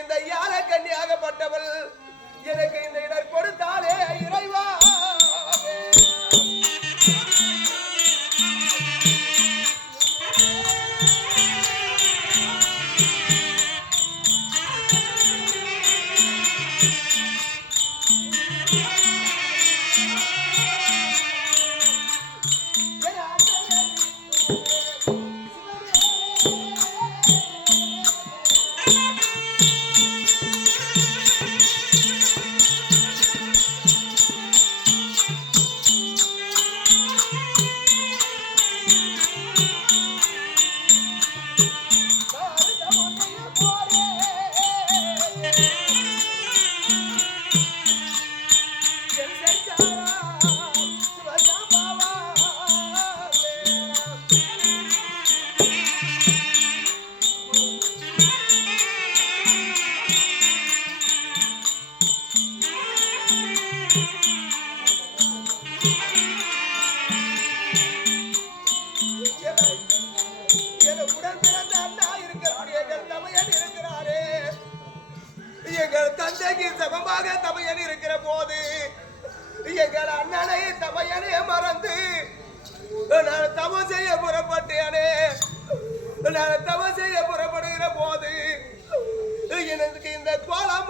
இந்த யார கன்னியாகப்பட்டவள் எனக்கு இந்த என் எங்கள் சமமாக தமையன் இருக்கிற போது எங்கள் அண்ணனை தமையனே மறந்து நான் தவம் செய்ய புறப்பட்டேனே. நான் தவம் செய்ய புறப்படுகிற போது எனக்கு இந்த கோலம்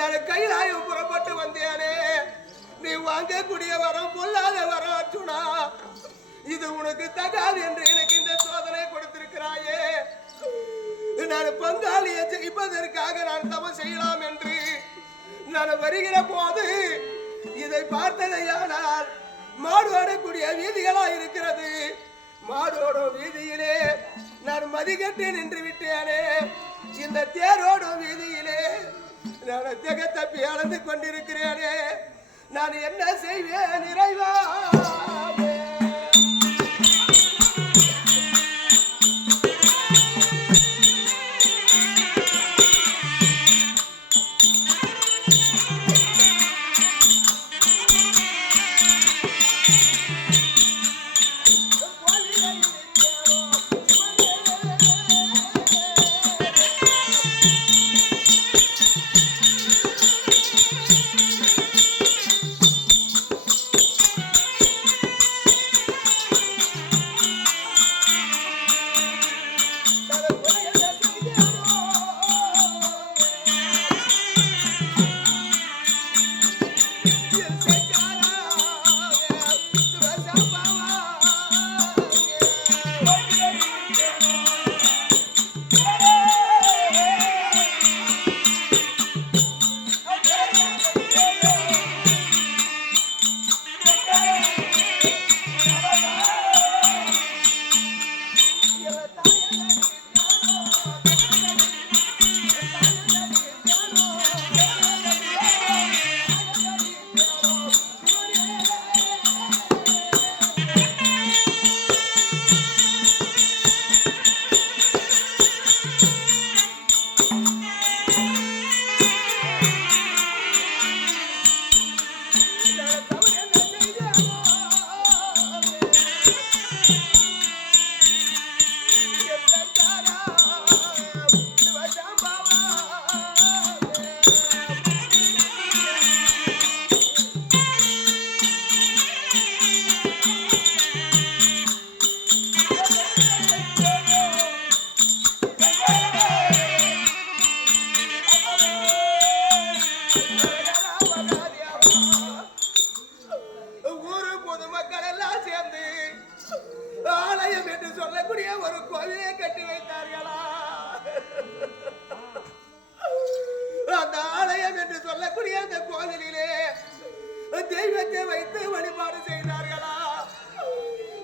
நான் கைலாயம் புறப்பட்டு வந்தேனே. நீ வாங்கக்கூடிய வரம் பொல்லாத வரம் அர்ஜுனா. இது உனக்கு தகாது என்று எனக்கு இந்த சோதனை கொடுத்திருக்கிறாயே. நான் பங்காளியை ஜெயிப்பதற்காக நான் தவம் செய்யலாம் என்று நான் வருகிற போது இதை பார்த்ததையானால் மாடு ஆடக்கூடிய வீதிகளா இருக்கிறது. மாடோடும் வீதியிலே நான் மதிகட்டு நின்று விட்டேனே. இந்த தேரோடும் வீதியிலே நான் திக தப்பி அளந்து கொண்டிருக்கிறேனே. நான் என்ன செய்வேன் நிறைவா கோவிலிலே தெய்வத்தை வைத்து வழிபாடு செய்தார்களா?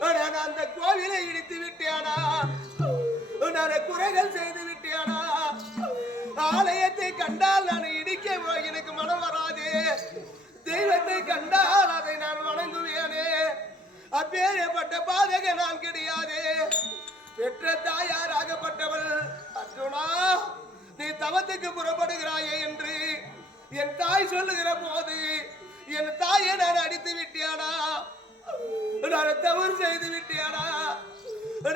நான் அந்த கோவிலை இடித்து விட்டேனா? நான் குறைகள் செய்து விட்டேனா? ஆலயத்தை கண்டால் நான் இடிக்க எனக்கு மனம் வராது. தெய்வத்தை கண்டால் அதை நான் வணங்குவேனே. அப்பேற்பட்ட பாதக நான் கிடையாது. பெற்ற தாயாராகப்பட்டவள் அர்ஜுனா நீ தவத்துக்கு புறப்படுகிறாயே என்று என் தாய் சொல்லுகிற போது என் தாயை நான் அடித்து விட்டியானா நான் தவறு செய்து விட்டியானா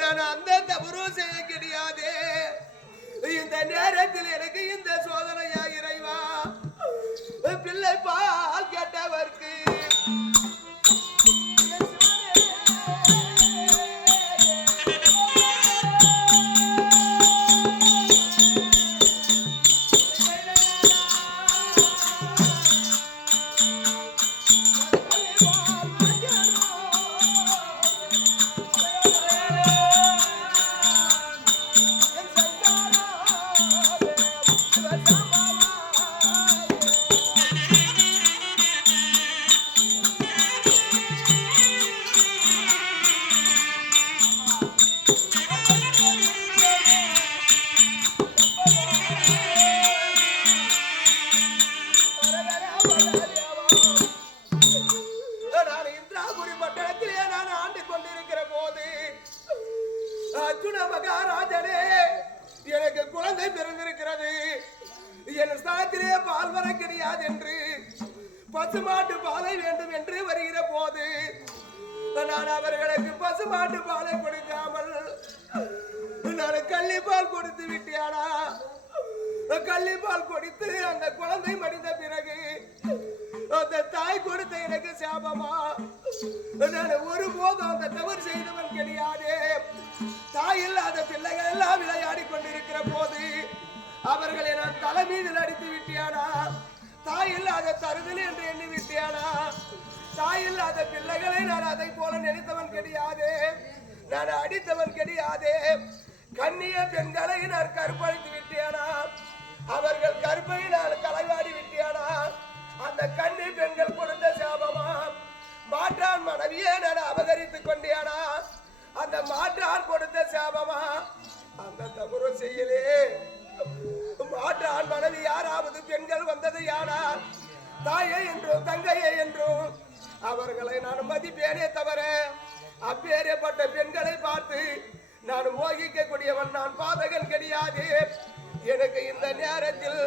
நான் அந்த தவறும் செய்ய கிடையாதே. இந்த நேரத்தில் எனக்கு இந்த சோதனையா இறைவா? பிள்ளைப்பா அர்ஜுன மகாராஜனே எனக்கு குழந்தை பிறந்திருக்கிறது. என் ஸ்தானத்திலே பால் வர கிடையாது என்று பசுமாட்டு பாலை வேண்டும் என்று வருகிற போது நான் அவர்களுக்கு பசுமாட்டு பாலை கொடுக்காமல் நான் கள்ளி பால் கொடுத்து விட்டியானா கள்ளிப்பால் கொடுத்து அந்த குழந்தை மடிந்த பிறகு அந்த தாய் கொடுத்த எனக்கு சாபமா? நான் ஒருபோதும் அந்த தவறு செய்தவன் கிடையாதே. தாய் இல்லாத பிள்ளைகள் எல்லாம் விளையாடி கொண்டிருக்கிற போது அவர்களை நான் தலை அடித்து விட்டியானா தாய் இல்லாத தருதல் என்று எண்ணி விட்டியானா தாய் இல்லாத பிள்ளைகளை நான் அதை போல நினைத்தவன் கிடையாது. நான் அடித்தவன் கிடையாதே. கண்ணிய பெண்களை நான் கற்பழித்து விட்டியானா அவர்கள் கற்பை நான் கலைவாடி விட்டியானா அந்த கண்ணி பெண்கள் கொடுத்த சாபமா? மாற்றான் மனைவியே நான் அபகரித்துக் கொண்டேனா? அந்த மாற்றான் கொடுத்த சாபமா? அந்த தவறு செய்யலே. மாற்றான் மனைவி யாராவது பெண்கள் வந்தது யானா தாயே என்றும் தங்கையே என்றும். அவர்களை நான் மதிப்பேனே தவிர அப்பேறப்பட்ட பெண்களை பார்த்து நான் மோகிக்க கூடியவன் நான் பாதகன் கிடையாது. எனக்கு இந்த நேரத்தில்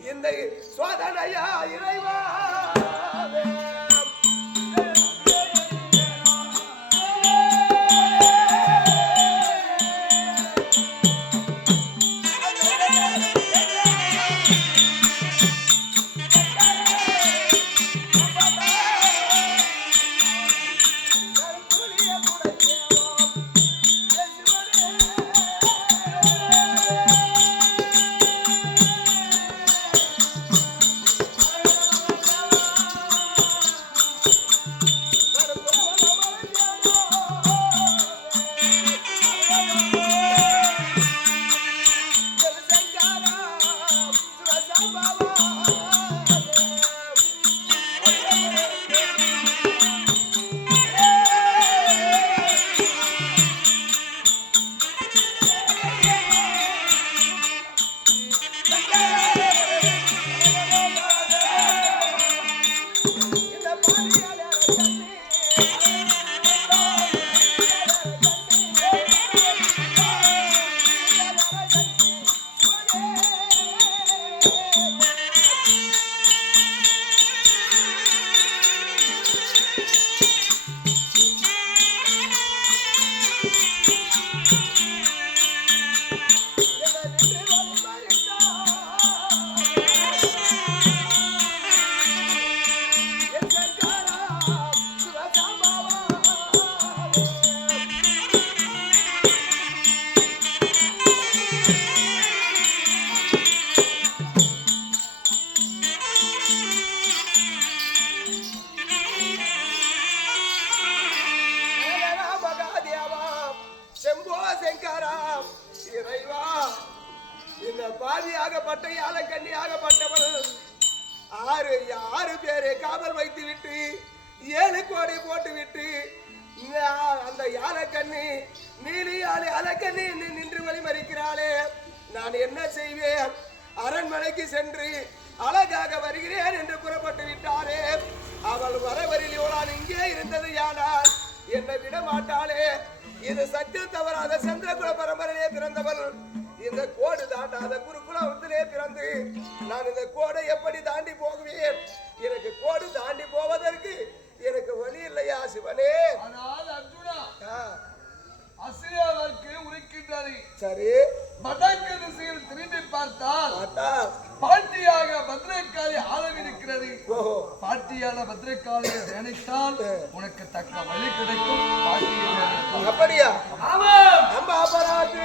இந்த சோதனையா இறைவா. பாவியாகப்பட்ட யாழக்கண்ணியாகப்பட்டவள் ஆறு ஆறு பேரை காதல் வைத்து விட்டு ஏழு கோடி போட்டு விட்டு அந்த யாழக்கண்ணி நீலி ஆளு அலக்கண்ணி நின்று நின்று வழிமறிக்கிறாளே. நான் என்ன செய்வேன்? அரண்மனைக்கு சென்று அழகாக வருகிறேன் என்று புறப்பட்டு விட்டாரே. அவள் வரவரில் இவளான் இங்கே இருந்தது யானால்? என்னை விட மாட்டாளே. இது சத்தியம் தவறாத சந்திரகுல பரம்பரையே பிறந்தவள். இந்த கோடு தாண்டாத குருகுலத்திலே பிறந்து நான் இந்த கோடை எப்படி தாண்டி போகுவேன்? எனக்கு கோடு தாண்டி போவதற்கு எனக்கு வழி இல்லையா சிவனே? ஆனால் அர்ஜுனா ஆ, அசிரியவர்க்கு உரைக்கின்றது. சரி. வடக்கு திசையில் திரும்பி பார்த்தால் பாட்டியாக பத்ரகாளி ஆழவிருக்கிறது ஓஹோ. பாட்டியான பத்ரகாளியை நினைத்தால் உனக்கு தக்க வழி கிடைக்கும். அப்படியா? அம்மா அபராது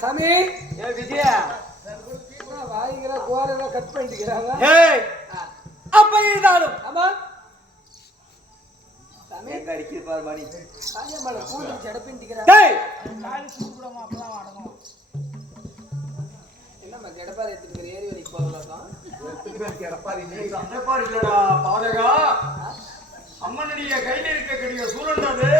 சாமி. விஜயா. வாய்க்கிற கோர கட் பண்ணிக்கிறாங்க அப்ப இருந்தாலும். ஆமா. எங்க அடிக்குது பாரு மணி. காயமலை கூட்டி ஜடப்பின்ட்டுக்கிறாங்க அடப்பாடு இல்லடா பாதகா அம்மனுடைய கையில் இருக்கக்கூடிய சூழல் அது.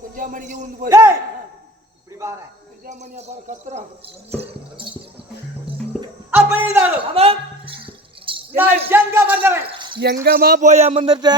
குஞ்சாமணிக்கு உளுந்து போய் இப்படி பாரு. குஞ்சாமணியா பாரு கத்துறான். அப்ப இருந்தாலும் நான் எங்க வந்தவன்? எங்கம்மா போய் அமர்ந்துட்ட